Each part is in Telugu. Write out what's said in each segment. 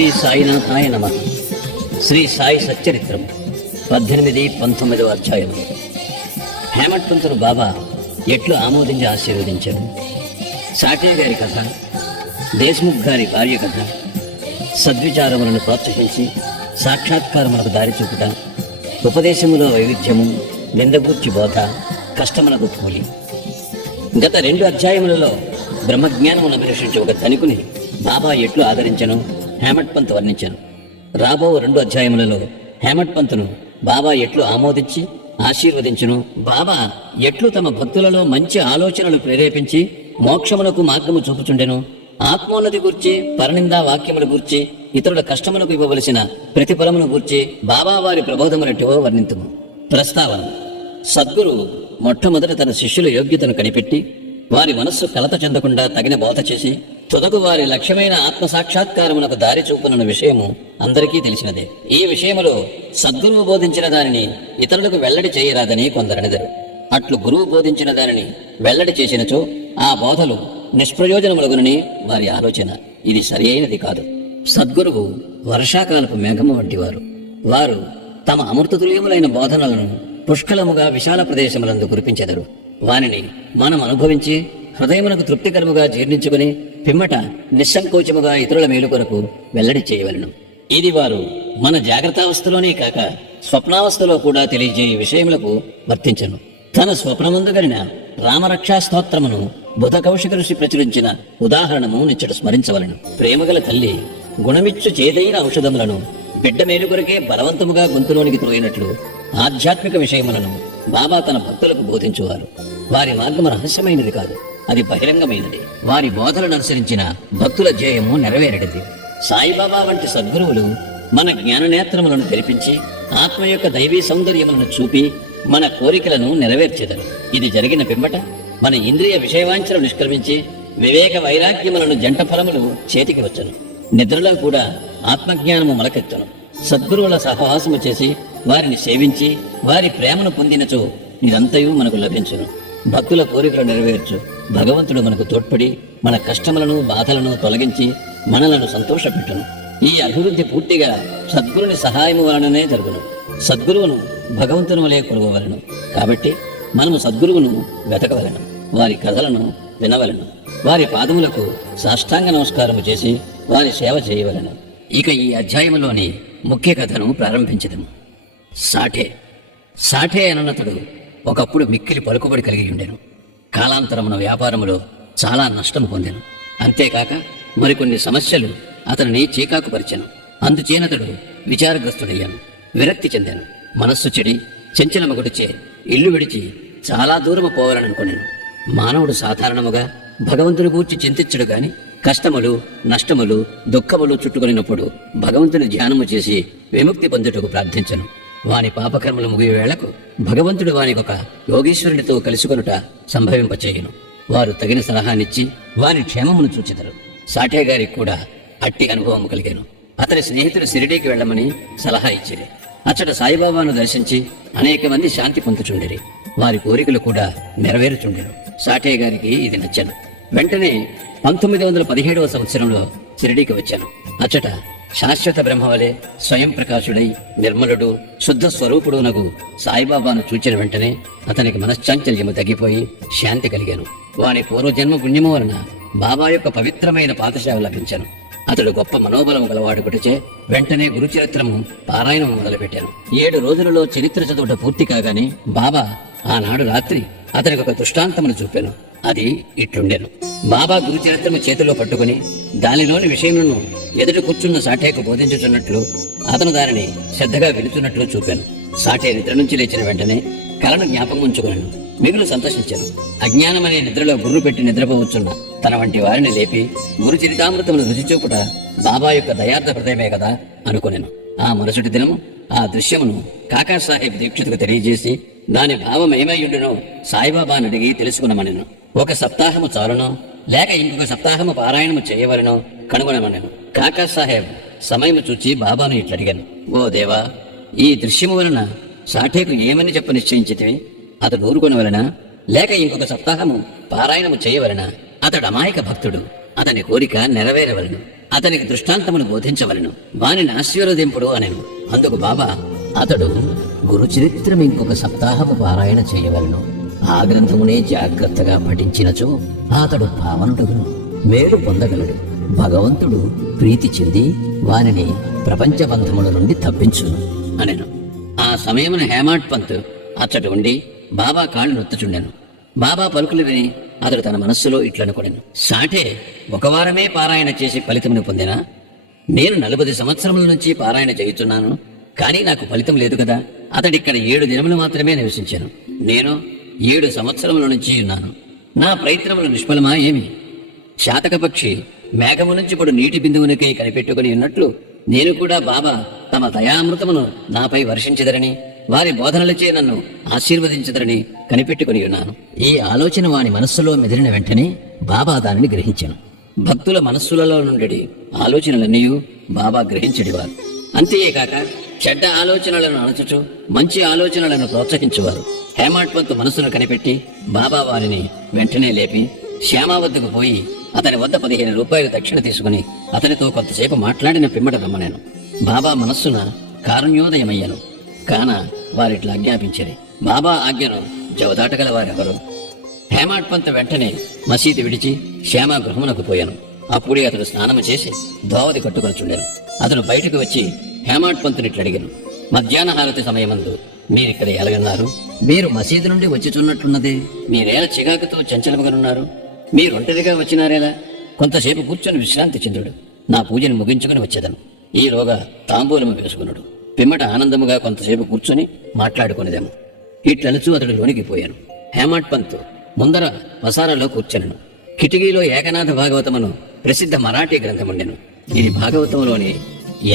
శ్రీ సాయినాథాయ నమః. శ్రీ సాయి సచ్చరిత్రం 18-19 అధ్యాయం. హేమట్ పంతులు బాబా ఎట్లు ఆమోదించి ఆశీర్వదించారు. సాటే గారి కథ, దేశ్ముఖ్ గారి భార్య కథ, సద్విచారములను ప్రోత్సహించి సాక్షాత్కారములకు దారి చూపుట, ఉపదేశములో వైవిధ్యము, నిందగూర్చి బోధ, కష్టములకు కూలి. గత 2 అధ్యాయములలో బ్రహ్మజ్ఞానమును అభిలషించి ఒక ధనికుని బాబా ఎట్లు ఆదరించను హేమట్ పంత్ వర్ణించాను. రాబో 2 అధ్యాయములలో హేమట్ పంతును బాబా ఎట్లు ఆమోదించి ఆశీర్వదించును, బాబా ఎట్లు తమ భక్తులలో మంచి ఆలోచనలు ప్రేరేపించి మోక్షమునకు మార్గము చూపుచుండెను, ఆత్మోన్నతి గూర్చి, పరనిందా వాక్యముల గూర్చి, ఇతరుల కష్టములకు ఇవ్వవలసిన ప్రతిఫలమును గూర్చి బాబా వారి ప్రబోధములెట్టివో వర్ణింతుము. ప్రస్తావన: సద్గురు మొట్టమొదట తన శిష్యుల యోగ్యతను కనిపెట్టి వారి మనస్సు కలత చెందకుండా తగిన బోధ చేసి తుదకు వారి లక్ష్యమైన ఆత్మసాక్షాత్కారమునకు దారి చూపునన్న విషయము అందరికీ తెలిసినదే. ఈ విషయములో సద్గురువు బోధించిన దానిని ఇతరులకు వెల్లడి చేయరాదని కొందరనిదరు. అట్లు గురువు బోధించిన దానిని వెల్లడి చేసినచో ఆ బోధలు నిష్ప్రయోజనములగునని వారి ఆలోచన. ఇది సరి అయినది కాదు. సద్గురువు వర్షాకాలపు మేఘము వంటివారు. వారు తమ అమృతతుల్యములైన బోధనలను పుష్కలముగా విశాల ప్రదేశములందు కురిపించెదరు. వానిని మనం అనుభవించి హృదయమునకు తృప్తికరముగా జీర్ణించుకుని పిమ్మట నిస్సంకోచముగా ఇతరుల మేలు కొరకు వెల్లడి చేయవలెను. ఇది వారు మన జాగ్రత్తావస్థలోనే కాక స్వప్నావస్థలో కూడా తెలియజేయ విషయములకు వర్తించను. తన స్వప్నమందుగలిన రామరక్షా స్తోత్రమును బుధ కౌశిక ఋషి ప్రచురించిన ఉదాహరణము నిచ్చట స్మరించవలను. ప్రేమగల తల్లి గుణమిచ్చు చేదైన ఔషధములను బిడ్డ మేలు కొరకే బలవంతముగా గొంతులోనికి త్రోయినట్లు ఆధ్యాత్మిక విషయములను బాబా తన భక్తులకు బోధించువారు. వారి మార్గము రహస్యమైనది కాదు, అది బహిరంగమైనది. వారి బోధలను అనుసరించిన భక్తుల ధ్యేయము నెరవేరడిది. సాయిబాబా వంటి సద్గురువులు మన జ్ఞాననేత్రములను తెరిపించి ఆత్మ యొక్క దైవీ సౌందర్యములను చూపి మన కోరికలను నెరవేర్చెదరు. ఇది జరిగిన పిమ్మట మన ఇంద్రియ విషయవాంఛలు నిష్క్రమించి వివేక వైరాగ్యములను జంట ఫలములు చేతికి వచ్చను. నిద్రలో కూడా ఆత్మజ్ఞానము మొలకెత్తును. సద్గురువుల సహవాసము చేసి వారిని సేవించి వారి ప్రేమను పొందినచో ఇదంతయు మనకు లభించును. భక్తుల కోరికలు నెరవేర్చు భగవంతుడు మనకు తోడ్పడి మన కష్టములను బాధలను తొలగించి మనలను సంతోషపెట్టును. ఈ అభివృద్ధి పూర్తిగా సద్గురుని సహాయము వలననే జరుగును. సద్గురువును భగవంతుని వలె కొలువవలను. కాబట్టి మనము సద్గురువును వెతకవలను, వారి కథలను వినవలను, వారి పాదములకు సాష్టాంగ నమస్కారము చేసి వారి సేవ చేయవలను. ఇక ఈ అధ్యాయములోని ముఖ్య కథను ప్రారంభించదము. సాఠే అనున్నతుడు ఒకప్పుడు మిక్కిలి పలుకుబడి కలిగి ఉండెను. కాలాంతరమున వ్యాపారములో చాలా నష్టము పొందెను. అంతేకాక మరికొన్ని సమస్యలు అతనిని చీకాకుపరిచెను. అందుచేనతడు విచారగ్రస్తుడయ్యాను, విరక్తి చెందాను. మనస్సు చెడి చెంచలమగుడిచే ఇల్లు విడిచి చాలా దూరము పోవాలనుకునేను. మానవుడు సాధారణముగా భగవంతుని గూర్చి చింతించడు గాని కష్టములు, నష్టములు, దుఃఖములు చుట్టుకొనినప్పుడు భగవంతుని ధ్యానము చేసి విముక్తి పొందుటకు ప్రార్థించను. వాని పాపకర్మలు ముగియ వేళకు భగవంతుడు వానికొక యోగీశ్వరునితో కలుసుకొనుట సంభవింపచేయును. వారు తగిన సలహానిచ్చి వారి క్షేమమును చూచెదరు. సాఠే గారికి కూడా అట్టి అనుభవం కలిగాను. అతని స్నేహితులు షిరిడీకి వెళ్లమని సలహా ఇచ్చిరి. అచ్చట సాయిబాబాను దర్శించి అనేక మంది శాంతి పొందుచుండిరి. వారి కోరికలు కూడా నెరవేరుచుండెను. సాఠే గారికి ఇది నచ్చను. వెంటనే 1917వ సంవత్సరంలో షిరిడీకి వచ్చాను. అచ్చట శాశ్వత బ్రహ్మవలే స్వయం ప్రకాశుడై నిర్మలుడు శుద్ధ స్వరూపుడునగు సాయిబాబాను చూచిన వెంటనే అతనికి మనశ్చాంచల్యము తగ్గిపోయి శాంతి కలిగాను. వాని పూర్వజన్మ పుణ్యము వలన బాబా యొక్క పవిత్రమైన పాఠశాల లభించాను. అతడు గొప్ప మనోబలం గలవాడుకుటచే వెంటనే గురుచరిత్రము పారాయణము మొదలుపెట్టాను. 7 రోజులలో చరిత్ర చదువుట పూర్తి కాగానే బాబా ఆనాడు రాత్రి అతనికి ఒక దృష్టాంతమును చూపాను. అది ఇట్లుండెను. బాబా గురుచరిత్రము చేతిలో పట్టుకుని దానిలోని విషయములను ఎదుట కూర్చున్న సాఠేకు బోధించుచున్నట్లు అతను దానిని శ్రద్ధగా వినుచున్నట్లు చూపాను. సాఠే నిద్ర నుంచి లేచిన వెంటనే కలను జ్ఞాపకం ఉంచుకున్నాను. మిగులు సంతోషించాను. అజ్ఞానమనే నిద్రలో గుర్రు పెట్టి నిద్రపోవచ్చున్న తన వంటి వారిని లేపి గురు చరితామృతమును రుచి చూపుట బాబా యొక్క దయార్థ హృదయమే కదా అనుకునేను. ఆ మరుసటి దినము ఆ దృశ్యమును కాకా సాహెబ్ దీక్షితుకు తెలియజేసి దాని భావం ఏమైయుండునో సాయిబాబాను అడిగి తెలుసుకునమనెను. 1 సప్తాహము చాలునో లేక ఇంకొక సప్తాహము పారాయణము చేయవలనో కనుగొనమనెను. కాకా సాహెబ్ సమయము చూచి బాబాను ఇట్లడిగాను. ఓ దేవా, ఈ దృశ్యము వలన సాఠేకు ఏమని చెప్ప నిశ్చయించితివి? అతడు ఊరుకొనవలనా లేక ఇంకొక సప్తాహము పారాయణము చేయవలనా? అతడు అమాయక భక్తుడు. అతని కోరిక నెరవేరవలను, అతనికి దృష్టాంతమును బోధించవలను, వానిని ఆశీర్వదింపుడు అనెను. అందుకు బాబా, అతడు గురు చరిత్రం ఇంకొక సప్తాహము పారాయణ చేయవలను, ఆ గ్రంథమునే జాగ్రత్తగా పఠించినచో అతడు పావనుడుగును, మేలు పొందగలడు. భగవంతుడు ప్రీతి చెంది వానిని ప్రపంచ బంధముల నుండి తప్పించును అనెను. ఆ సమయమున హేమాడ్ పంత్ అచ్చట ఉండి బాబా కాళ్ళు నొత్తుచుండెను. బాబా పలుకులు విని అతడు తన మనస్సులో ఇట్లనుకొనెను, సాటే ఒక వారమే పారాయణ చేసి ఫలితమును పొందినా? నేను 40 సంవత్సరముల నుంచి పారాయణ చేయుచున్నాను, కానీ నాకు ఫలితం లేదు కదా. అతడిక్కడ 7 దినములు మాత్రమే నివసించాను, నేను 7 సంవత్సరముల నుంచి ఉన్నాను. నా ప్రయత్నములు నిష్ఫలమా ఏమి? శాతకపక్షి మేఘము నుంచి పడు నీటి బిందువునికై కనిపెట్టుకుని ఉన్నట్లు నేను కూడా బాబా తమ దయామృతమును నాపై వర్షించదరని, వారి బోధనలచే నన్ను ఆశీర్వదించదరని కనిపెట్టుకుని ఉన్నాను. ఈ ఆలోచన వాని మనస్సులో మెదిలిన వెంటనే బాబా దానిని గ్రహించాను. భక్తుల మనస్సులలో నుండి ఆలోచనలన్నీ బాబా గ్రహించడివారు. అంతేకాక చెడ్డ ఆలోచనలను అణచుచు మంచి ఆలోచనలను ప్రోత్సహించువారు. హేమాడ్ పంత్ మనస్సును కనిపెట్టి బాబా వారిని వెంటనే లేపి శ్యామ వద్దకు పోయి అతని వద్ద 15 రూపాయలు దక్షిణ తీసుకుని అతనితో కొంతసేపు మాట్లాడిన పిమ్మట రమ్మనేను. బాబా మనస్సున కారుణ్యోదయమయ్యను. కాన వారిట్లా ఆజ్ఞాపించిరి. బాబా ఆజ్ఞను జవదాటగల వారెవరు? హేమాడ్ పంత్ వెంటనే మసీదు విడిచి శ్యామ గృహమునకు పోయాను. అప్పుడే అతడు స్నానము చేసి దోవది కట్టుకొని చుండెను. అతడు బయటకు వచ్చి హేమాడ్ పంతునిట్లడిగాను, మధ్యాహ్న హారతి సమయమందు మీరిక్కడ ఎలగన్నారు? మీరు మసీదు నుండి వచ్చిచున్నట్లున్నది, మీరేలా చికాకుతో చంచలముగనున్నారు? మీరొంటరిగా వచ్చినారేలా? కొంతసేపు కూర్చొని విశ్రాంతి చెందుడు, నా పూజను ముగించుకుని వచ్చేదను. ఈలోగా తాంబూలము వేసుకున్నాడు. పిమ్మట ఆనందముగా కొంతసేపు కూర్చొని మాట్లాడుకునేదేమో. ఇట్లనుచు అతడు లోనికి పోయాను. హేమాడ్ పంత్ ముందర వసారాలో కూర్చొనెను. కిటికీలో ఏకనాథ భాగవతమును ప్రసిద్ధ మరాఠీ గ్రంథముండెను. ఇది భాగవతంలోని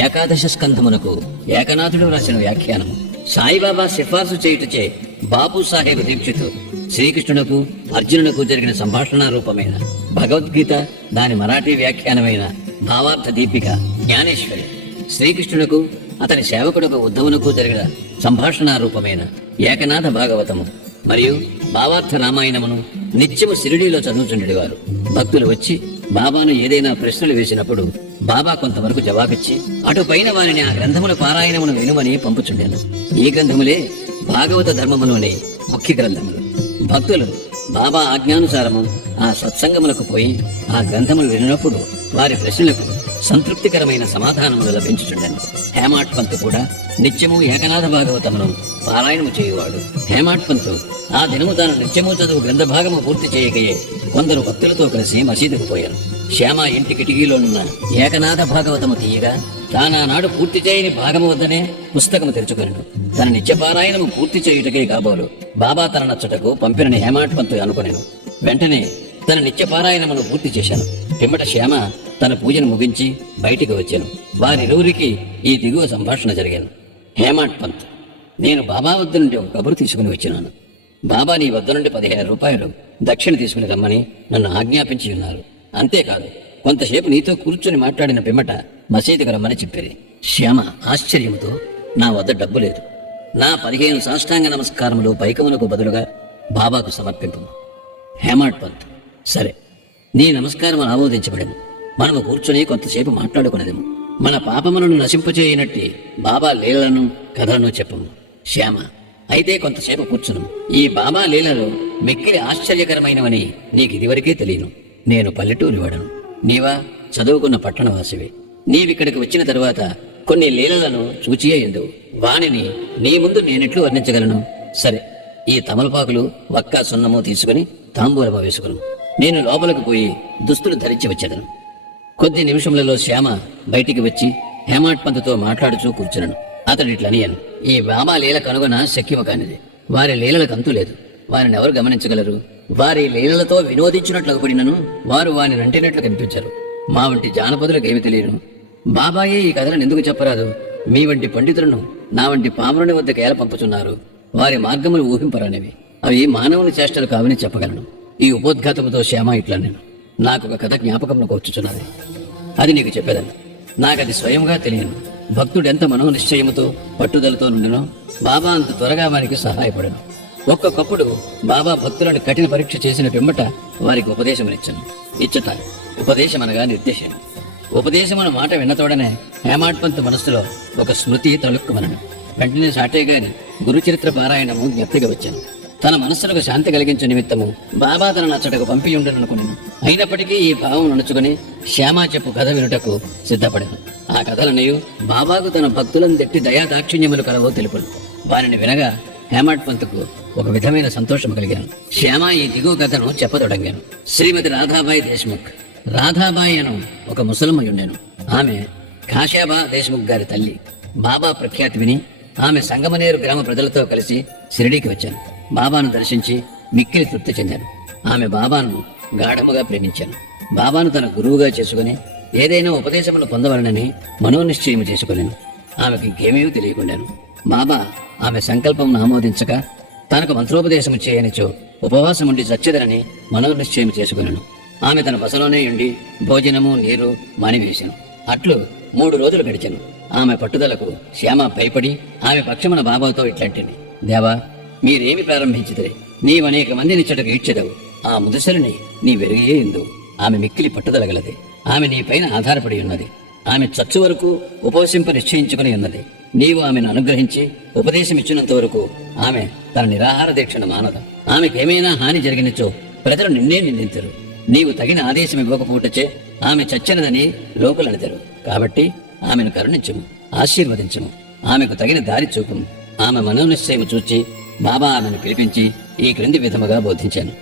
ఏకాదశ స్కంధమునకు ఏకనాథుడు రాసిన వ్యాఖ్యానము. సాయిబాబా సిఫార్సు చేయుటచే బాపు సాహెబ్ దీక్షితు శ్రీకృష్ణునకు అర్జునునకు జరిగిన సంభాషణ రూపమైన భగవద్గీత, దాని మరాఠీ వ్యాఖ్యానమైన భావార్థ దీపిక జ్ఞానేశ్వరి, శ్రీకృష్ణునకు అతని సేవకుడుకు ఉద్ధవునకు జరిగిన సంభాషణ రూపమైన ఏకనాథ భాగవతము మరియు భావార్థ రామాయణమును నిత్యము షిరిడీలో చదువుచుండేవారు. భక్తులు వచ్చి బాబాను ఏదైనా ప్రశ్నలు వేసినప్పుడు బాబా కొంతవరకు జవాబిచ్చి అటుపైన వారిని ఆ గ్రంథముల పారాయణమును వినుమని పంపుచుండెను. ఈ గ్రంథములే భాగవత ధర్మములోని ముఖ్య గ్రంథములు. భక్తులు బాబా ఆజ్ఞానుసారము ఆ సత్సంగములకు పోయి ఆ గ్రంథములు వినినప్పుడు వారి ప్రశ్నలకు సంతృప్తికరమైన సమాధానములు లభించుచుండెను. హేమాడ్ పంత్ కూడా నిత్యము ఏకనాథ భాగవతమును పారాయణము చేయువాడు. హేమాడ్ పంత్ ఆ దినము తాను నిత్యము చదువు గ్రంథ భాగము పూర్తి చేయకయే కొందరు భక్తులతో కలిసి మసీదుకు పోయారు. శ్యామ ఇంటి కిటికీలోనున్న ఏకనాథ భాగవతము తీయగా తానానాడు పూర్తి చేయని భాగము వద్దనే పుస్తకము తెరుచుకొనెను. తన నిత్యపారాయణము పూర్తి చేయుటకే కాబోలు బాబా తన నచ్చటకు పంపినని హేమాడ్ పంత్ అనుకొనెను. వెంటనే తన నిత్యపారాయణమును పూర్తి చేశాను. పిమ్మట శ్యామ తన పూజను ముగించి బయటికి వచ్చాను. వారిరువురికి ఈ దిగువ సంభాషణ జరిగాను. హేమాడ్ పంత్, నేను బాబా వద్ద నుండి ఒక కబురు తీసుకుని వచ్చినాను. బాబా నీ వద్ద నుండి 15 రూపాయలు దక్షిణ తీసుకుని రమ్మని నన్ను ఆజ్ఞాపించి ఉన్నారు. అంతేకాదు కొంతసేపు నీతో కూర్చొని మాట్లాడిన పిమ్మట మసీదుకు రమ్మని చెప్పారు. శ్యామ ఆశ్చర్యముతో, నా వద్ద డబ్బు లేదు, నా 15 సాష్టాంగ నమస్కారములు పైకములకు బదులుగా బాబాకు సమర్పింపు. హేమాడ్ పంత్, సరే, నీ నమస్కారం ఆమోదించబడెను. మనము కూర్చొని కొంతసేపు మాట్లాడుకునేదేము. మన పాపములను నశింపచేయనట్టి బాబా లీలలను కథలను చెప్పము. శ్యామ, అయితే కొంతసేపు కూర్చును. ఈ బాబా లీలలు మిక్కిలి ఆశ్చర్యకరమైనవని నీకు ఇదివరకే తెలియను. నేను పల్లెటూరి వాడను, నీవా చదువుకున్న పట్టణవాసివి. నీవిక్కడికి వచ్చిన తరువాత కొన్ని లీలలను చూచియే ఎందువు. వానిని నీ ముందు నేనెట్లు వర్ణించగలను? సరే, ఈ తమలపాకులు వక్క సున్నము తీసుకుని తాంబూలము వేసుకును. నేను లోపలికి పోయి దుస్తులు ధరించి వచ్చేదను. కొద్ది నిమిషములలో శ్యామ బయటికి వచ్చి హేమాడ్ పంత్తో మాట్లాడుచూ కూర్చున్నాను. అతడు ఇట్లనియను, ఈ బాబా లీల కనుగొన శక్యము కానిది. వారి లీలలకు అంతు లేదు. వారిని ఎవరు గమనించగలరు? వారి లీలలతో వినోదించినట్లు అగుపడినను వారు వారిని రంటినట్లు కనిపించరు. మా వంటి జానపదులకు ఏమి తెలియను. బాబాయే ఈ కథలను ఎందుకు చెప్పరాదు? మీ వంటి పండితులను నా వంటి పామరుని వద్దకు ఎలా పంపుతున్నారు? వారి మార్గములు ఊహింపరానివి, అవి మానవుని చేష్టలు కావని చెప్పగలను. ఈ ఉపోద్ఘాతముతో శ్యామ ఇట్లా నేను నాకొక కథ జ్ఞాపకంలోకి వచ్చుచున్నది. అది నీకు చెప్పేదన్న. నాకది స్వయంగా తెలియను. భక్తుడెంత మనోనిశ్చయముతో పట్టుదలతో నుండినో బాబా అంత త్వరగా వారికి సహాయపడను. ఒక్కొక్కప్పుడు బాబా భక్తులను కఠిన పరీక్ష చేసిన పిమ్మట వారికి ఉపదేశమునిచ్చను. ఇచ్చట ఉపదేశం అనగా నిర్దేశం. ఉపదేశం అన్న మాట విన్నతోడనే హేమాడ్ పంత్ మనస్సులో ఒక స్మృతి తలుక్కుమనను. వెంటనే సాటే గారి గురుచరిత్ర పారాయణము జ్ఞప్తిగా వచ్చాను. తన మనస్సులకు శాంతి కలిగించే నిమిత్తము బాబా తన నచ్చటకు పంపియుండనుకున్నాను. అయినప్పటికీ ఈ భావం నడుచుకుని శ్యామా చెప్పు కథ వినుటకు సిద్ధపడాను. ఆ కథలన్నయు బాబాకు తన భక్తులను తెట్టి దయా దాక్షిణ్యములు కలవో తెలుపులు. వారిని వినగా హేమాడ్ పంత్కు ఒక విధమైన సంతోషం కలిగాను. శ్యామ ఈ దిగువ కథను చెప్పతొడంగాను. శ్రీమతి రాధాబాయి దేశ్ముఖ్. రాధాబాయి అను ఒక ముసలమ్మ ఉండెను. ఆమె కాశాబా దేశ్ముఖ్ గారి తల్లి. బాబా ప్రఖ్యాతి విని ఆమె సంగమనేరు గ్రామ ప్రజలతో కలిసి షిరిడీకి వచ్చాను. బాబాను దర్శించి మిక్కిలి తృప్తి చెందాను. ఆమె బాబాను గాఢముగా ప్రేమించాను. బాబాను తన గురువుగా చేసుకుని ఏదైనా ఉపదేశమును పొందవలనని మనోనిశ్చయం చేసుకున్నాను. ఆమెకి ఇంకేమీ తెలియకుండాను. బాబా ఆమె సంకల్పమును ఆమోదించక తనకు మంత్రోపదేశము చేయనిచో ఉపవాసం ఉండి చచ్చెదరని మనోనిశ్చయం చేసుకున్నాను. ఆమె తన బసలోనే ఉండి భోజనము నీరు మానివేశాను. అట్లు 3 రోజులు గడిచాను. ఆమె పట్టుదలకు శ్యామ భయపడి ఆమె పక్షమున బాబాతో ఇట్లాంటిని, దేవా, మీరేమి ప్రారంభించితే నీవనేక మందిని చెటకు ఈడ్చెదవు. ఆ ముదుసరిని నీ వెరుగే ఎందు. ఆమె మిక్కిలి పట్టుదలగలది. ఆమె నీ పైన ఆధారపడి ఉన్నది. ఆమె చచ్చు వరకు ఉపవసింప నిశ్చయించుకుని ఉన్నది. నీవు ఆమెను అనుగ్రహించి ఉపదేశం ఇచ్చినంత వరకు ఆమె తన నిరాహార దీక్షను మానదు. ఆమెకేమైనా హాని జరిగినచో ప్రజలు నిన్నే నిందించరు. నీవు తగిన ఆదేశం ఇవ్వకపోవటచే ఆమె చచ్చినదని లోకులనిదరు. కాబట్టి ఆమెను కరుణించుము, ఆశీర్వదించుము, ఆమెకు తగిన దారి చూపుము. ఆమె మనోనిశ్చయము చూచి బాబా ఆమెను పిలిపించి ఈ క్రింది విధముగా బోధించాను.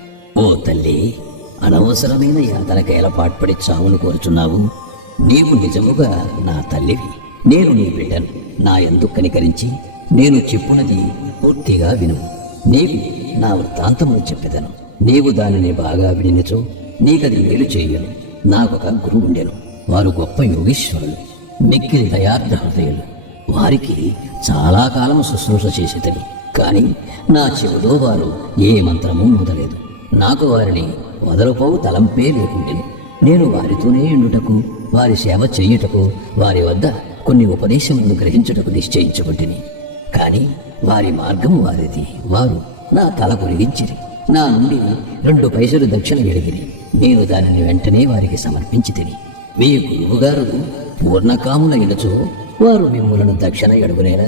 ఓ తల్లి, అనవసరమైన యాతనకేల పాట్పడి చావును కోరుచున్నావు. నీవు నిజముగా నా తల్లివి. నేను నీ బిడ్డను. నా యందు కనికరించి నేను చెప్పునది పూర్తిగా విను. నీకు నా వృత్తాంతమును చెప్పెదను. నీవు దానిని బాగా వినినచో నీకది మేలు చేయను. నాకొక గురువు ఉండెను. వారు గొప్ప యోగీశ్వరులు, మిక్కిలి దయార్ద్ర హృదయులు. వారికి చాలా కాలం శుశ్రూష చేసేదని, కానీ నా చెవిలో వారు ఏ మంత్రమూ నూదలేదు. నాకు వారిని వదలుపోవు తలంపే లేకుండెను. నేను వారితోనే ఉండుటకు, వారి సేవ చేయుటకు, వారి వద్ద కొన్ని ఉపదేశములను గ్రహించుటకు నిశ్చయించుకుంటుని. కానీ వారి మార్గము వారిది. వారు నా తల కొరిగించిరి. నా నుండి 2 పైసలు దక్షిణ ఎడిగిరి. నేను దానిని వెంటనే వారికి సమర్పించి తిని, మీ గురువుగారు పూర్ణకాములైనచో వారు మిమ్ములను దక్షిణ ఎడుగునేలా,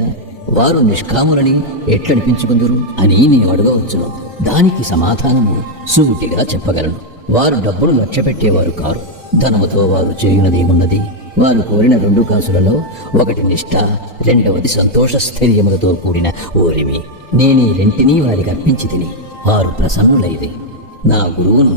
వారు నిష్కాములని ఎట్లనిపించుకుందరు అని నేను అడగవచ్చును. దానికి సమాధానము సూటిగా చెప్పగలను. వారు డబ్బులు లక్ష్యపెట్టేవారు కారు. ధనముతో వారు చేయునదేమున్నది? వారు కోరిన 2 కాసులలో ఒకటి నిష్ఠ, రెండవది సంతోష స్థైర్యములతో కూడిన ఓరిమి. నేనీ రెంటినీ వారికి అర్పించి తిని వారు ప్రసన్నులైది. నా గురువును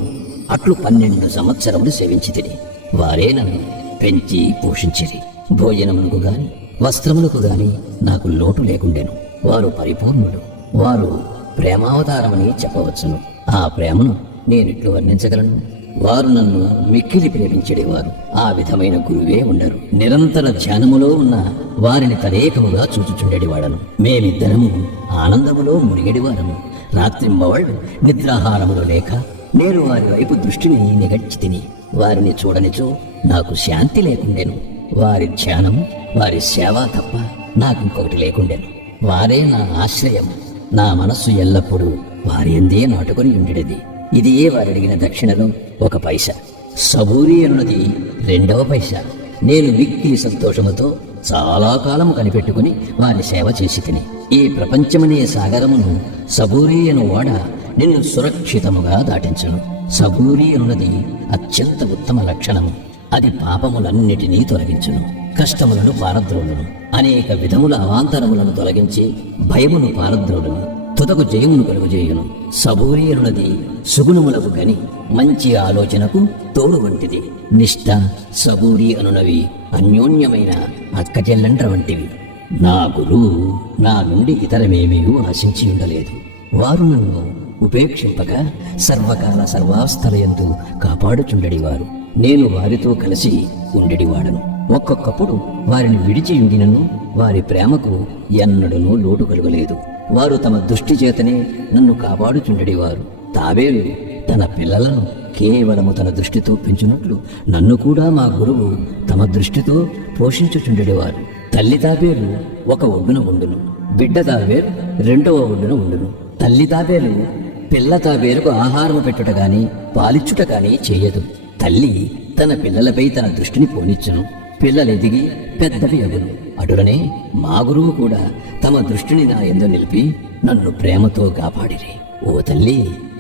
అట్లు 12 సంవత్సరములు సేవించి తిని వారే నన్ను పెంచి పోషించిరి. భోజనములకు గాని వస్త్రములకు గాని నాకు లోటు లేకుండెను. వారు పరిపూర్ణుడు. వారు ప్రేమావతారమని చెప్పవచ్చును. ఆ ప్రేమను నేనిట్లు వర్ణించగలను. వారు నన్ను మిక్కిలి ప్రేమించేవారు. ఆ విధమైన గురువే ఉండరు. నిరంతర ధ్యానములో ఉన్న వారిని తదేకముగా చూచుచుండేవాడను. మేమిద్దరము ఆనందములో మునిగడివారము. రాత్రింబవళ్ళు నిద్రాహారములో లేక నేను వారి వైపు దృష్టిని నిగడ్చి తిని వారిని చూడనిచో నాకు శాంతి లేకుండెను. వారి ధ్యానం, వారి సేవ తప్ప నాకింకొకటి లేకుండెను. వారే నా ఆశ్రయం. నా మనస్సు ఎల్లప్పుడూ వారి ఎందే నాటుకొని ఉండేది. ఇదియే వారడిగిన దక్షిణలో 1 పైసా. సబూరి అన్నది 2వ పైసా. నేను మిక్కిలి సంతోషముతో చాలా కాలం కనిపెట్టుకుని వారి సేవ చేసి తిని, ఈ ప్రపంచమనే సాగరమును సబూరి అను వాడ నిన్ను సురక్షితముగా దాటించును. సబూరి అన్నది అత్యంత ఉత్తమ లక్షణము. అది పాపములన్నిటినీ తొలగించును, కష్టములను పారద్రోలును, అనేక విధముల అవాంతరములను తొలగించి భయమును పారద్రోలును, తుదకు జయమును కలుగజేయును. సబూరి అన్నది సుగుణములకు గని మంచి ఆలోచనకు తోడు వంటిది. నిష్ఠ, సబూరి అనునవి అన్యోన్యమైన అక్కచెల్లంట్ర వంటివి. నా గురువు నా నుండి ఇతరమేమీ ఆశించి ఉండలేదు. వారు నన్ను ఉపేక్షింపక సర్వకాల సర్వావస్థలయందు కాపాడుచుండెడివారు. నేను వారితో కలిసి ఉండెడివాడను. ఒక్కొక్కప్పుడు వారిని విడిచి ఉండినను వారి ప్రేమకు ఎన్నడూనూ లోటు కలుగలేదు. వారు తమ దృష్టి చేతనే నన్ను కాపాడుచుండెడివారు. తాబేలు తన పిల్లలను కేవలము తన దృష్టితో పెంచునట్లు నన్ను కూడా మా గురువు తమ దృష్టితో పోషించుచుండెడివారు. తల్లి తాబేలు 1 ఒడ్డున ఉండును, బిడ్డ తాబేలు 2వ ఒడ్డున ఉండును. తల్లి తాబేలు పిల్ల తాబేలుకు ఆహారము పెట్టుట గాని పాలిచ్చుట గాని చేయదు. తల్లి తన పిల్లలపై తన దృష్టిని పోనిచ్చును. పిల్లలెదిగి పెద్దవి అగును. అటులనే మా గురువు కూడా తమ దృష్టిని నా యందు నిలిపి నన్ను ప్రేమతో కాపాడిరి. ఓ తల్లి,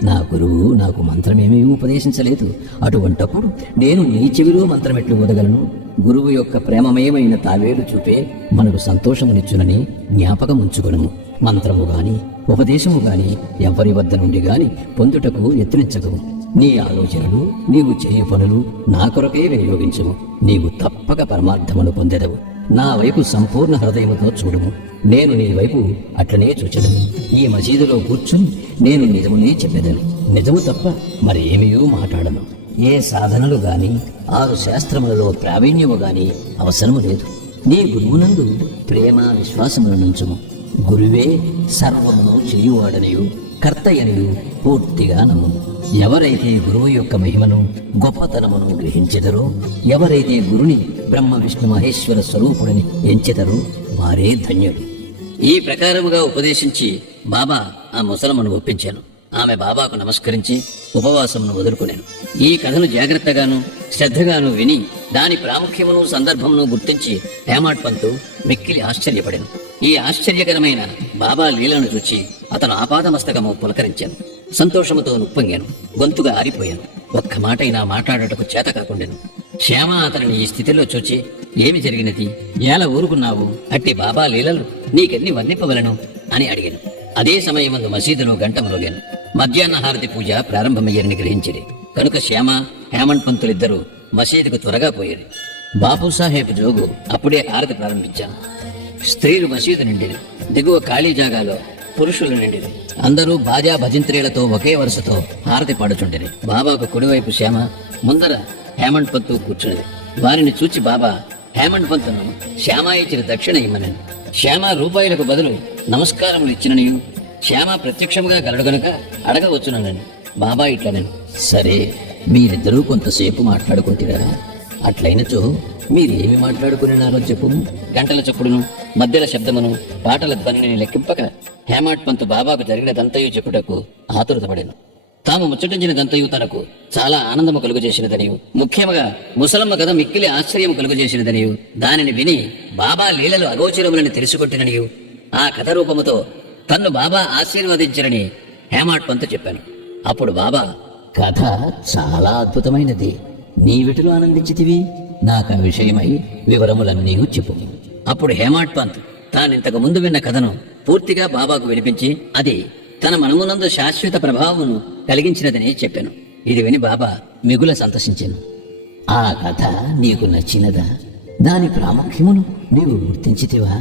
నా గురువు నాకు మంత్రమేమీ ఉపదేశించలేదు. అటువంటప్పుడు నేను నీ చెవిలో మంత్రమెట్లు ఊదగలను? గురువు యొక్క ప్రేమమయమైన తావేలు చూపే మనకు సంతోషమునిచ్చునని జ్ఞాపకం ఉంచుకొనుము. మంత్రము గాని ఉపదేశము గాని ఎవరి వద్ద నుండి గాని పొందుటకు యత్నించకము. నీ ఆలోచనలు, నీవు చేయు పనులు నా కొరకే వినియోగించుము. నీవు తప్పక పరమార్థమును పొందెదవు. నా వైపు సంపూర్ణ హృదయముతో చూడుము. నేను నీ వైపు అట్లనే చూచెదను. ఈ మసీదులో కూర్చుని నేను నిజమునే చెప్పెదను. నిజము తప్ప మరి ఏమీయూ మాట్లాడను. ఏ సాధనలు గాని 6 శాస్త్రములలో ప్రావీణ్యము గాని అవసరము లేదు. నీ గురువునందు ప్రేమ విశ్వాసములనుంచుము. గురువే సర్వమును చేయువాడనియు కర్తయనియు పూర్తిగా నమ్ముము. ఎవరైతే గురువు యొక్క మహిమను గొప్పతనమును గ్రహించెదరో, ఎవరైతే గురుని బ్రహ్మ విష్ణు మహేశ్వర స్వరూపుడిని ఎంచెదరో వారే ధన్యుడు. ఈ ప్రకారముగా ఉపదేశించి బాబా ఆ ముసలమ్మను ఒప్పించాను. ఆమె బాబాకు నమస్కరించి ఉపవాసమును వదులుకునేను. ఈ కథను జాగ్రత్తగాను శ్రద్ధగాను విని దాని ప్రాముఖ్యమును సందర్భమును గుర్తించి హేమాడ్ పంతు మిక్కిలి ఆశ్చర్యపడెను. ఈ ఆశ్చర్యకరమైన బాబా లీలను చూచి అతను ఆపాదమస్తకము పులకరించాను. సంతోషముతో నుప్పొంగాను. గొంతుగా ఆరిపోయాను. ఒక్క మాటైనా మాట్లాడటకు చేత కాకుండెను. శ్యామ అతనిని ఈ స్థితిలో చూచి, ఏమి జరిగినది? ఎలా ఊరుకున్నావు? అట్టి బాబా లీలలు నీకెన్ని వర్ణింపవలను అని అడిగాను. అదే సమయమందు మసీదులో గంట మ్రోగాను. మధ్యాహ్న హారతి పూజ ప్రారంభమయ్యారని గ్రహించిరి. కనుక శ్యామ, హేమండ్ పంతులిద్దరూ మసీదుకు త్వరగా పోయేది. బాపూసాహెబ్ జోగు అప్పుడే హారతి ప్రారంభించాను. స్త్రీలు మసీదు నిండిరి. దిగువ ఖాళీ జాగాలో పురుషులు నిండిరి. అందరూ బాజా భజంత్రీలతో ఒకే వరుసతో హారతి పాడుచుండిరి. బాబాకు కుడివైపు శ్యామ, ముందర హేమండ్ పంతు కూర్చున్నది. వారిని చూచి బాబా హేమండ్ పంతును శ్యామ ఇచ్చిన దక్షిణ ఇమ్మనని, శ్యామ రూపాయలకు బదులు నమస్కారములు ఇచ్చిననియు, శ్యామ ప్రత్యక్షముగా గలడు గనుక అడగవచ్చునని బాబా ఇట్లనని. సరే, మీరిద్దరూ కొంతసేపు మాట్లాడుకుంటారా? అట్లయినచో మీరేమి మాట్లాడుకునేనారో చెప్పు. గంటల చప్పుడును, మధ్యల శబ్దమును, పాటల ధ్వనిని లెక్కింపక హేమాడ్ పంతు బాబాకు జరిగినదంతయు చెప్పుటకు ఆతురతపడెను. తాము ముచ్చటించినదంతయు తనకు చాలా ఆనందము కలుగజేసినదనియు, ముఖ్యముగా ముసలమ్మ కథ మిక్కిలి ఆశ్చర్యము కలుగజేసినదనియు, దానిని విని బాబా లీలలు అగోచరములని తెలుసుకొట్టిననియు, ఆ కథ రూపముతో తన్ను బాబా ఆశీర్వదించరని హేమాడ్ పంతు చెప్పాను. అప్పుడు బాబా, కథ చాలా అద్భుతమైనది. నీవిటిలో ఆనందించితివి? నాకు ఆ విషయమై వివరములన్నీ చెప్పు. అప్పుడు హేమాడ్ పంత్ తానింతకు ముందు విన్న కథను పూర్తిగా బాబాకు వినిపించి, అది తన మనమునందు శాశ్వత ప్రభావమును కలిగించినదని చెప్పాను. ఇది విని బాబా మిగుల సంతసించాను. ఆ కథ నీకు నచ్చినదా? దాని ప్రాముఖ్యమును నీవు గుర్తించితివా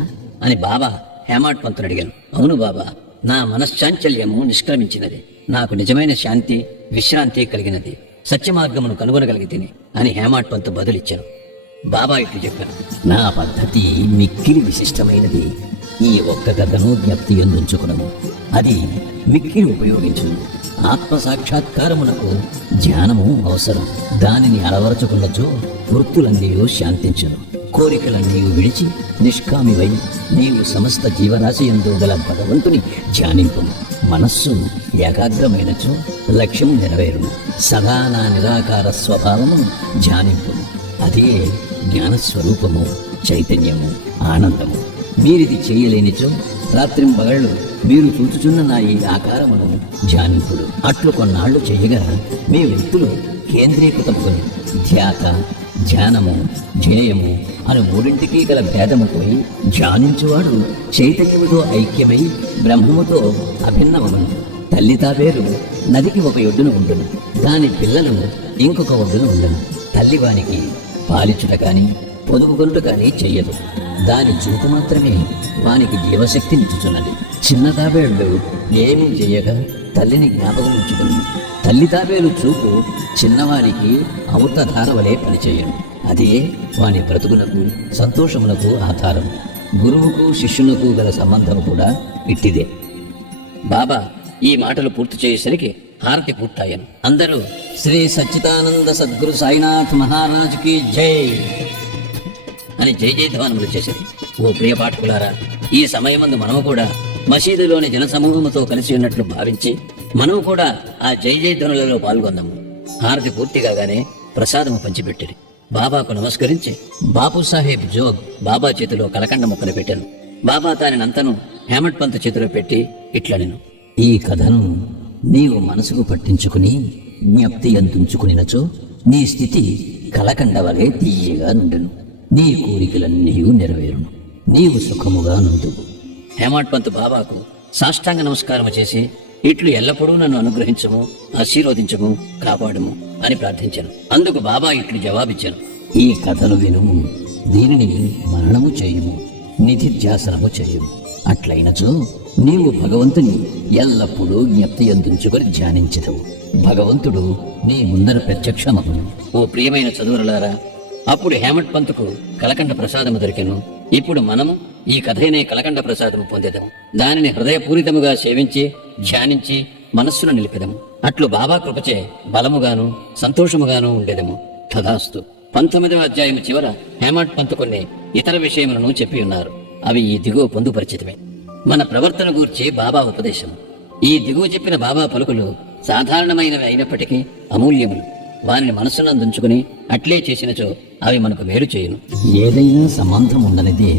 అని బాబా హేమాడ్ పంతును అడిగాను. అవును బాబా, నా మనశ్చాంచల్యము నిష్క్రమించినది. నాకు నిజమైన శాంతి, విశ్రాంతి కలిగినది. సత్యమార్గమును కనుగొనగలిగితిని అని హేమాడ్ పంతు బదులిచ్చాను. బాబా ఇట్లు చెప్పాను, నా పద్ధతి మిక్కిలి విశిష్టమైనది. ఈ ఒక్క కథను జ్ఞప్తి ఎందుంచుకున్నాము. అది మిక్కిలి ఉపయోగించును. ఆత్మ సాక్షాత్కారమునకు ధ్యానము అవసరం. దానిని అలవరచుకున్నచో వృత్తులన్నీ శాంతించును. కోరికలన్నీ విడిచి నిష్కామివై నీవు సమస్త జీవరాశి యందు గల భగవంతుని ధ్యానింపు. మనస్సు ఏకాగ్రమైనచో లక్ష్యం నెరవేరును. సదా నా నిరాకార స్వభావము ధ్యానింపు. అదే జ్ఞానస్వరూపము, చైతన్యము, ఆనందము. మీరిది చేయలేనిచో రాత్రింబగళ్ళు మీరు చూచుచున్న నా ఈ ఆకారమును ధ్యానింపుడు. అట్లు కొన్నాళ్లు చేయగా మీ వృత్తులు కేంద్రీకృతముకొని ధ్యాత, ధ్యానము, ధ్యేయము అని మూడింటికి గల భేదముపోయి ధ్యానించువాడు చైతన్యముతో ఐక్యమై బ్రహ్మముతో అభిన్నమగును. తల్లి తాబేలు నదికి ఒక ఒడ్డున ఉండును, దాని పిల్లలు ఇంకొక ఒడ్డున ఉండును. తల్లి వానికి పాలిచుట కాని పొదుపుకొనుట కాని చెయ్యదు. దాని చూపు మాత్రమే వానికి జీవశక్తినిచ్చుచున్నది. చిన్న తాబేళ్లు ఏమీ చెయ్యక తల్లిని జ్ఞాపకం ఉంచుకుని, తల్లి తాబేలు చూపు చిన్నవారికి అమృతధార వలె పనిచేయను. అదే వాని బ్రతుకునకు, సంతోషమునకు ఆధారం. గురువుకు శిష్యునకు గల సంబంధం కూడా ఇట్టిదే. బాబా ఈ మాటలు పూర్తి చేసేసరికి హారతి పూర్తయ్యాను. అందరూ శ్రీ సచ్చిదానంద సద్గురు సాయినాథ్ మహారాజుకి జై అని జై జయధ్వానములు చేశారు. ఓ ప్రియ పాఠకులారా, ఈ సమయమందు మనము కూడా మసీదులోని జనసమూహముతో కలిసి ఉన్నట్లు భావించి మనం కూడా ఆ జై జై ధ్వనులలో పాల్గొందాము. హారతి పూర్తి కాగానే ప్రసాదము పంచిపెట్టిరి. బాబాకు నమస్కరించి బాపుసాహెబ్ జోగ్ బాబా చేతిలో కలకండ ముక్కను పెట్టాను. బాబా దానినంతను హేమట్ పంత్ చేతిలో పెట్టి ఇట్లనెను, ఈ కథను నీవు మనసుకు పట్టించుకుని జ్ఞప్తి అంతుంచుకునినచో నీ స్థితి కలకండ వలె తీయగా నుండెను. నీ కోరికలన్నీ నెరవేరును. నీవు సుఖముగా నుండువు. హేమట్ పంత్ బాబాకు సాష్టాంగ నమస్కారం చేసి ఇట్లు ఎల్లప్పుడూ నన్ను అనుగ్రహించము, ఆశీర్వదించము, కాపాడము అని ప్రార్థించాను. అందుకు బాబా ఇట్లు జవాబిచ్చాను, ఈ కథను వినుము, దీనిని మరణము చేయుము, నిధిధ్యాసనము చేయుము. అట్లయినచో నీవు భగవంతుని ఎల్లప్పుడూ జ్ఞప్తి అందించుకొని ధ్యానించదవు. భగవంతుడు నీ ముందర ప్రత్యక్షమగును. ఓ ప్రియమైన చదువులారా, అప్పుడు హేమట్ పంత్కు కలకండ ప్రసాదము దొరికెను. ఇప్పుడు మనము ఈ కథైనే కలకండ ప్రసాదము పొందేదము. దానిని హృదయపూరితముగా సేవించి ధ్యానించి మనస్సును నిలిపెదము. అట్లు బాబా కృపచే బలముగాను సంతోషముగాను ఉండేదము. తథాస్తు. 19వ అధ్యాయము చివర హేమట్ పంత్ కొన్ని ఇతర విషయములను చెప్పి ఉన్నారు. అవి ఈ దిగువ పొందుపరిచితమే. మన ప్రవర్తన గూర్చి బాబా ఉపదేశం. ఈ దిగువ చెప్పిన బాబా పలుకులు సాధారణమైనవి అయినప్పటికీ అమూల్యములు. వారిని మనస్సునందుంచుకుని అట్లే చేసినచో అవి మనకు మేలు చేయును. ఏదైనా సంబంధం ఉండనిదే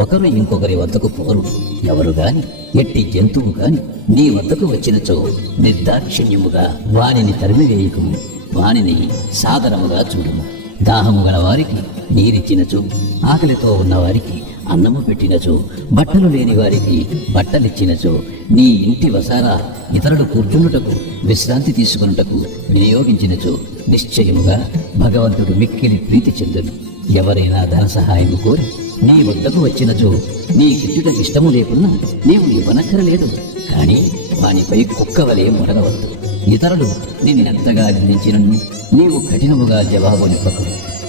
ఒకరు ఇంకొకరి వద్దకు పోరు. ఎవరు గాని ఎట్టి జంతువు గాని నీ వద్దకు వచ్చినచో నిర్దాక్షిణ్యముగా వానిని తరిమివేయకుము. వానిని సాదరముగా చూడుము. దాహము గల వారికి నీరిచ్చినచో, ఆకలితో ఉన్నవారికి అన్నము పెట్టినచో, బట్టలు లేని వారికి బట్టలిచ్చినచో, నీ ఇంటి వసారా ఇతరులు కూర్చున్నటకు విశ్రాంతి తీసుకున్నటకు వినియోగించినచో నిశ్చయముగా భగవంతుడు మిక్కిలి ప్రీతి చెందును. ఎవరైనా ధన సహాయము కోరి నీ వద్దకు వచ్చినచో నీకిచ్చుట ఇష్టము లేకున్నా నీవు ఇవ్వనక్కరలేదు. కానీ వానిపై కుక్కవలే మొరగవద్దు. ఇతరులు నిన్నెంతగా నిందించినను నీవు కఠినముగా జవాబునివ్వకు.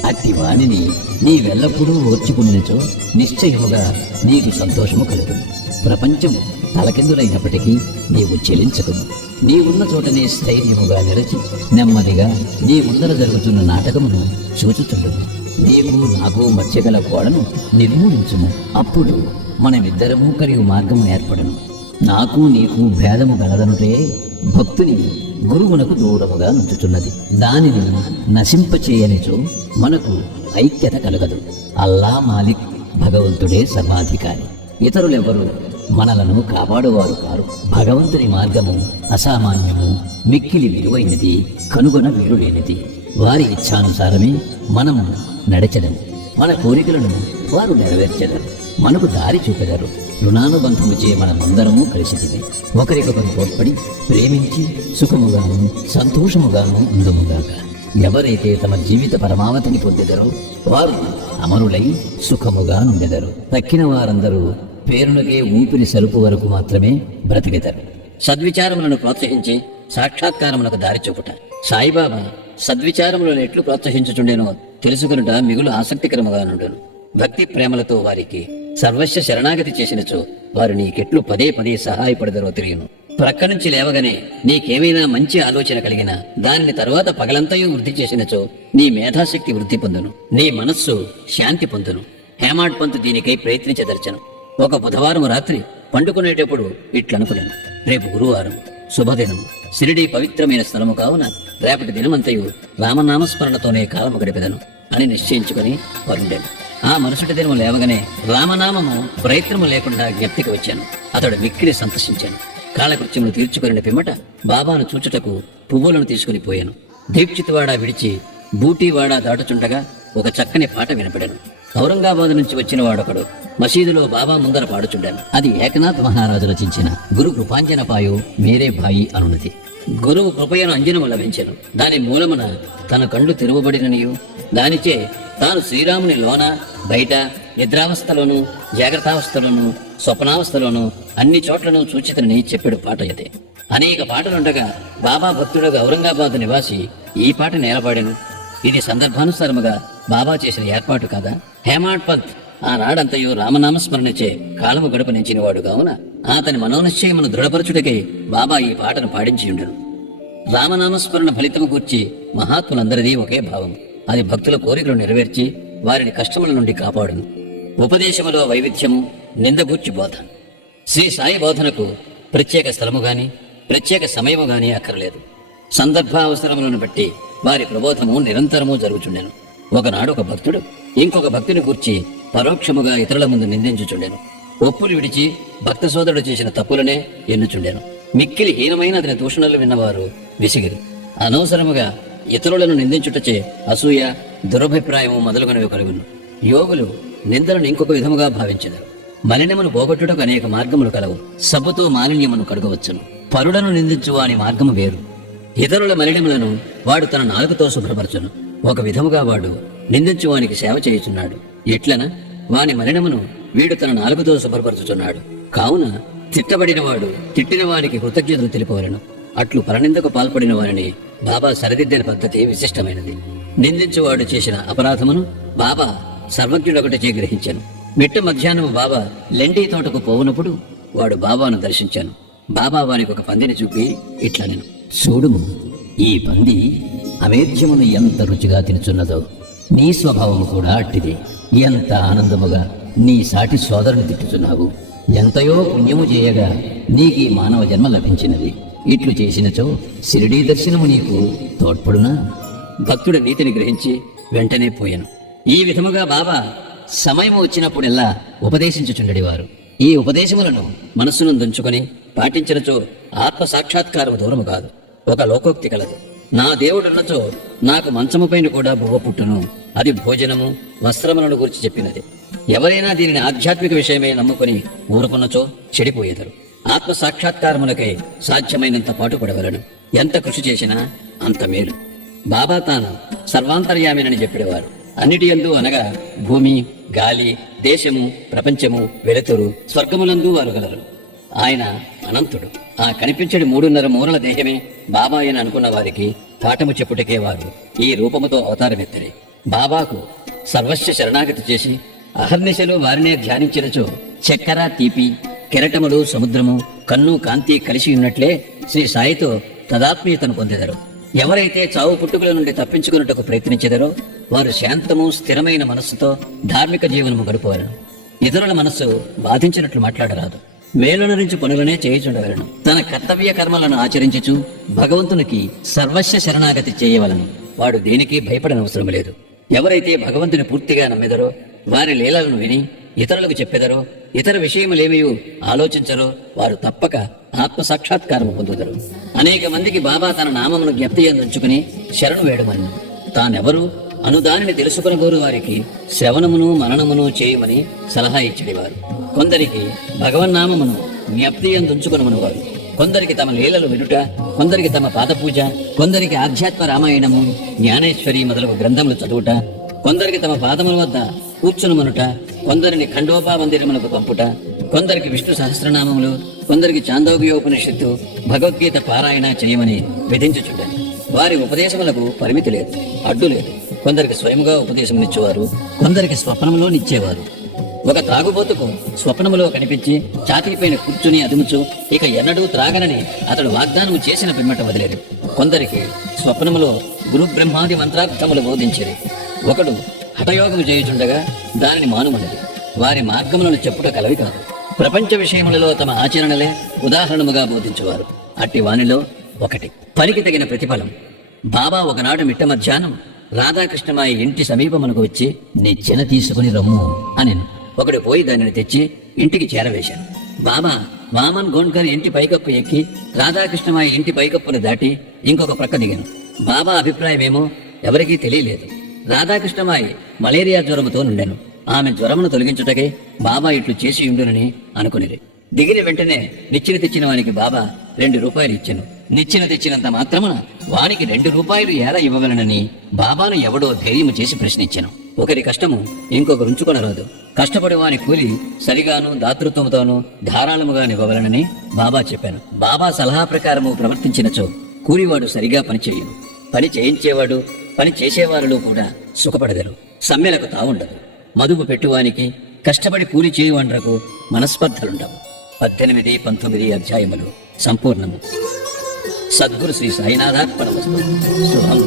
అట్టి వాణిని నీవెల్లప్పుడూ ఓర్చుకునినచో నిశ్చయముగా నీకు సంతోషము కలుగును. ప్రపంచం తలకిందులైనప్పటికీ నీవు చెలించకుము. నీవున్న చోటనే స్థైర్యముగా నిలిచి నెమ్మదిగా నీ ముందర జరుగుతున్న నాటకమును చూచుచుండుము. నీకు నాకు మధ్యగల గోడను నిర్మూలించుము. అప్పుడు మనమిద్దరము కలిగి మార్గము ఏర్పడను. నాకు నీకు భేదము గలదనుటే భక్తుని గురువునకు దూరముగా నుంచుచున్నది. దానిని నశింపచేయనిచో మనకు ఐక్యత కలగదు. అల్లా మాలిక్ భగవంతుడే సర్వాధికారి. ఇతరులెవరు మనలను కాపాడువారు కారు. భగవంతుని మార్గము అసామాన్యము, మిక్కిలి విలువైనది, కనుగొన వీలులేనిది. వారి ఇచ్ఛానుసారమే మనము నడచెదము. మన కోరికలను వారు నెరవేర్చెదరు. మనకు దారి చూపెదరు. రుణానుబంధము చే మనమందరము కలిసితివి. ఒకరికొకరు తోడ్పడి ప్రేమించి సుఖముగాను సంతోషముగాను ఉందుముగాక. ఎవరైతే తమ జీవిత పరమావధిని పొందెదరో వారు అమరులై సుఖముగా నుండెదరు. తక్కిన వారందరూ పేరునకే ఊపిరి సరుపు వరకు మాత్రమే బ్రతికెదరు. సద్విచారములను ప్రోత్సహించి సాక్షాత్కారములకు దారి చూపుట. సాయిబాబా సద్విచారములను ఎట్లు ప్రోత్సహించుచుండెనో తెలుసుకునుట మిగులు ఆసక్తికరముగా నుండును. భక్తి ప్రేమలతో వారికి సర్వస్వ శరణాగతి చేసినచో వారు నీకెట్లు పదే పదే సహాయపడదరో తెలియను. ప్రక్క నుంచి లేవగానే నీకేమైనా మంచి ఆలోచన కలిగినా దానిని తరువాత పగలంతయు వృద్ధి చేసినచో నీ మేధాశక్తి వృద్ధి పొందును, నీ మనస్సు శాంతి పొందును. హేమట్ పంత్ దీనికై ప్రయత్నించదర్చను. ఒక బుధవారం రాత్రి పండుకునేటప్పుడు ఇట్లనుకునేను, రేపు గురువారం శుభదినం, షిరిడీ పవిత్రమైన స్థలము కావున రేపటి దినమంతయు రామనామస్మరణతోనే కాలము గడిపెదను అని నిశ్చయించుకుని పరుండెను. ఆ మరుసటి దినము లేవగానే రామనామము ప్రయత్నము లేకుండా జ్ఞప్తికి వచ్చాను. అతడు మిక్కిలి సంతోషించాను. కాలకృత్యములు తీర్చుకుని పిమ్మట బాబాను చూచుటకు పువ్వులను తీసుకుని పోయాను. దీక్షితవాడ విడిచి బూటీవాడ దాటుచుండగా ఒక చక్కని పాట వినపడాను. ఔరంగాబాద్ నుంచి వచ్చిన వాడొకడు మసీదులో బాబా ముందర పాడుచుండాను. అది ఏకనాథ్ మహారాజు రచించిన గురు కృపాంజన పాయో మేరే భాయి అనున్నది. గురువు కృపయను అంజనము లభించెను. దాని మూలమున తన కళ్ళు తెరువబడిననియు దానిచే తాను శ్రీరాముని లోన బయట నిద్రావస్థలోను జాగ్రత్తావస్థలోను స్వప్నావస్థలోను అన్ని చోట్లను సూచితని చెప్పాడు పాట అయితే. అనేక పాటలుండగా బాబా భక్తుడుగా ఔరంగాబాద్ నివాసి ఈ పాట నేలపాడాను. ఇది సందర్భానుసారముగా బాబా చేసిన ఏర్పాటు కాదా? హేమట్ పంత్ ఆనాడంతయు రామనామస్మరణచే కాలము గడపనించినవాడు కావున అతని మనోనిశ్చయమును దృఢపరచుటకై బాబా ఈ పాటను పాడించియుండెను. రామనామస్మరణ ఫలితము గూర్చి మహాత్ములందరిది ఒకే భావం. అది భక్తుల కోరికలు నెరవేర్చి వారిని కష్టముల నుండి కాపాడును. ఉపదేశములో వైవిధ్యము, నిందగూర్చి బోధ. శ్రీ సాయి బోధనకు ప్రత్యేక స్థలము గాని ప్రత్యేక సమయము గాని అక్కర్లేదు. సందర్భావసరములను బట్టి వారి ప్రబోధము నిరంతరము జరుగుచుండెను. ఒకనాడు ఒక భక్తుడు ఇంకొక భక్తుని గూర్చి పరోక్షముగా ఇతరుల ముందు నిందించుచుండెను. ఒప్పులు విడిచి భక్త సోదరుడు చేసిన తప్పులనే ఎన్నుచుండెను. మిక్కిలి హీనమైన అతని దూషణలు విన్నవారు విసిగిరు. అనవసరముగా ఇతరులను నిందించుటచే అసూయ, దురభిప్రాయము మొదలుగునవి కలుగును. యోగులు నిందలను ఇంకొక విధముగా భావించెదరు. మలినమును పోగొట్టుటకు అనేక మార్గములు కలవు. సబ్బుతో మాలిన్యమును కడుగవచ్చును. పరులను నిందించు వాని మార్గము వేరు. ఇతరుల మలినములను వాడు తన నాలుకతో శుభ్రపరచును. ఒక విధముగా వాడు నిందించు వానికి సేవ చేయుచున్నాడు. ఎట్లన వాని మలినమును వీడు తన నాలుకతో శుభ్రపరచుచున్నాడు. కావున తిట్టబడిన వాడు తిట్టిన వానికి కృతజ్ఞతలు తెలుపవలను. అట్లు పరనిందకు పాల్పడిన వారిని బాబా సరిదిద్దిన పద్ధతి విశిష్టమైనది. నిందించువాడు చేసిన అపరాధమును బాబా సర్వజ్ఞుడొకటిచే గ్రహించాను. మిట్ట మధ్యాహ్నం బాబా లెండి తోటకు పోవునప్పుడు వాడు బాబాను దర్శించాను. బాబా వానికి ఒక పందిని చూపి ఇట్లనెను, చూడుము, ఈ పంది అమేధ్యమును ఎంత రుచిగా తినుచున్నదో నీ స్వభావము కూడా అట్టిది. ఎంత ఆనందముగా నీ సాటి సోదరుని తిట్టుచున్నావు. ఎంతయో పుణ్యము చేయగా నీకీ మానవ జన్మ లభించినది. ఇట్లు చేసినచో శిరిడీ దర్శనము నీకు తోడ్పడునా? భక్తుడి నీతిని గ్రహించి వెంటనే పోయాను. ఈ విధముగా బాబా సమయము వచ్చినప్పుడెల్లా ఉపదేశించుచుండెడివారు. ఈ ఉపదేశములను మనస్సును దంచుకొని పాటించినచో ఆత్మ సాక్షాత్కారము దూరము కాదు. ఒక లోకోక్తి కలదు, నా దేవుడున్నచో నాకు మంచము పైన కూడా బువ్వ పుట్టును. అది భోజనము వస్త్రములను గురించి చెప్పినది. ఎవరైనా దీనిని ఆధ్యాత్మిక విషయమే నమ్ముకొని ఊరుకున్నచో చెడిపోయేదరు. ఆత్మ సాక్షాత్కారములకై సాధ్యమైనంత పాటుపడవలను. ఎంత కృషి చేసినా అంత మేలు. బాబా తాను సర్వాంతర్యామినని చెప్పేవారు. అన్నిటి యందు అనగా భూమి, గాలి, దేశము, ప్రపంచము, వెలుతురు, స్వర్గములందు వారు గలరు. ఆయన అనంతుడు. ఆ కనిపించడి 3.5 మూరల దేహమే బాబా అని అనుకున్న వారికి పాఠము చెప్పుటకే వారు ఈ రూపముతో అవతారమెత్తరి. బాబాకు సర్వస్వ శరణాగతి చేసి అహర్నిశలు వారినే ధ్యానించినచో చక్కెర, తీపి, కెరటములు, సముద్రము, కన్ను, కాంతి కలిసి ఉన్నట్లే శ్రీ సాయితో తదాత్మీయతను పొందెదరు. ఎవరైతే చావు పుట్టుకుల నుండి తప్పించుకున్నట్టుకు ప్రయత్నించెదరో వారు శాంతము, స్థిరమైన మనస్సుతో ధార్మిక జీవనము గడుపవలను. ఇతరుల మనస్సు బాధించినట్లు మాట్లాడరాదు. మేలునరించి పనులనే చేయుచుండవలను. తన కర్తవ్య కర్మలను ఆచరించుచు భగవంతునికి సర్వస్వ శరణాగతి చేయవలను. వాడు దేనికి భయపడనవసరం లేదు. ఎవరైతే భగవంతుని పూర్తిగా నమ్మెదరో, వారి లీలలను విని ఇతరులకు చెప్పెదరో, ఇతర విషయములేమియూ ఆలోచించరో వారు తప్పక ఆత్మ సాక్షాత్కారము పొందుదరు. అనేక మందికి బాబా తన నామమును జ్ఞప్తి అందించుకుని శరణు వేయమని, తానెవరు అనుదానిని తెలుసుకునగోరు వారికి శ్రవణమును మననమును చేయమని సలహా ఇచ్చేవారు. కొందరికి భగవన్నామమును జ్ఞప్తి అందించుకునమనివారు. కొందరికి తమ లీలలు వినుట, కొందరికి తమ పాదపూజ, కొందరికి ఆధ్యాత్మ రామాయణము, జ్ఞానేశ్వరి మొదలగు గ్రంథములు చదువుట, కొందరికి తమ పాదముల వద్ద కూర్చునుమనుట, కొందరిని ఖండోపా మందిరములకు పంపుట, కొందరికి విష్ణు సహస్రనామములు, కొందరికి చాందోగ్యోపనిషత్తు, భగవద్గీత పారాయణ చేయమని విధించుచుండెను. వారి ఉపదేశములకు పరిమితి లేదు, అడ్డు లేదు. కొందరికి స్వయముగా ఉపదేశమునిచ్చేవారు, కొందరికి స్వప్నములో నిచ్చేవారు. ఒక త్రాగుబోతుకు స్వప్నములో కనిపించి ఛాతీపైన కూర్చుని అదుముచు ఇక ఎన్నడూ త్రాగనని అతడు వాగ్దానము చేసిన పిమ్మట వదిలేరు. కొందరికి స్వప్నములో గురు బ్రహ్మాది మంత్రార్థములు బోధించిరి. ఒకడు హఠయోగము చేయుచుండగా దానిని మానుమన్నది. వారి మార్గములను చెప్పుట కలవి కాదు. ప్రపంచ విషయములలో తమ ఆచరణలే ఉదాహరణముగా బోధించువారు. అట్టి వానిలో ఒకటి పనికి తగిన ప్రతిఫలం. బాబా ఒకనాడు మిట్ట మధ్యాహ్నం రాధాకృష్ణమాయి ఇంటి సమీపమునకు వచ్చి నిచ్చెన తీసుకుని రమ్ము అనెను. ఒకడు పోయి దానిని తెచ్చి ఇంటికి చేరవేశాను. బాబా వామన్ గోండ్కర్ ఇంటి పైకప్పు ఎక్కి రాధాకృష్ణమాయి ఇంటి పైకప్పును దాటి ఇంకొక ప్రక్క దిగాను. బాబా అభిప్రాయమేమో ఎవరికీ తెలియలేదు. రాధాకృష్ణమాయి మలేరియా జ్వరముతో నుండెను. ఆమె జ్వరమును తొలగించుటకే బాబా ఇట్లు చేసి ఉండునని అనుకునేది. దిగిన వెంటనే నిచ్చెన తెచ్చిన వానికి బాబా 2 రూపాయలు ఇచ్చెను. నిచ్చెన తెచ్చినంత మాత్రమున వానికి 2 రూపాయలు ఎలా ఇవ్వగలనని బాబాను ఎవడో ధైర్యము చేసి ప్రశ్నించెను. ఒకరి కష్టము ఇంకొకరు ఉంచుకొనరాదు. కష్టపడి వాని కూలి సరిగాను దాతృత్వముతోనూ ధారాళముగా ఇవ్వగలనని బాబా చెప్పాను. బాబా సలహా ప్రకారము ప్రవర్తించినచో కూలివాడు సరిగా పని చేయను. పని చేయించేవాడు, పని చేసేవారిలో కూడా సుఖపడగలరు. సమ్మెలకు తావుండదు. మదుపు పెట్టువానికి, కష్టపడి కూలి చేయువాండ్రకు మనస్పర్ధలుండవు. 18, 19 అధ్యాయములు సంపూర్ణము. సద్గురు శ్రీ సాయినాథార్పణమస్తు. శుభం.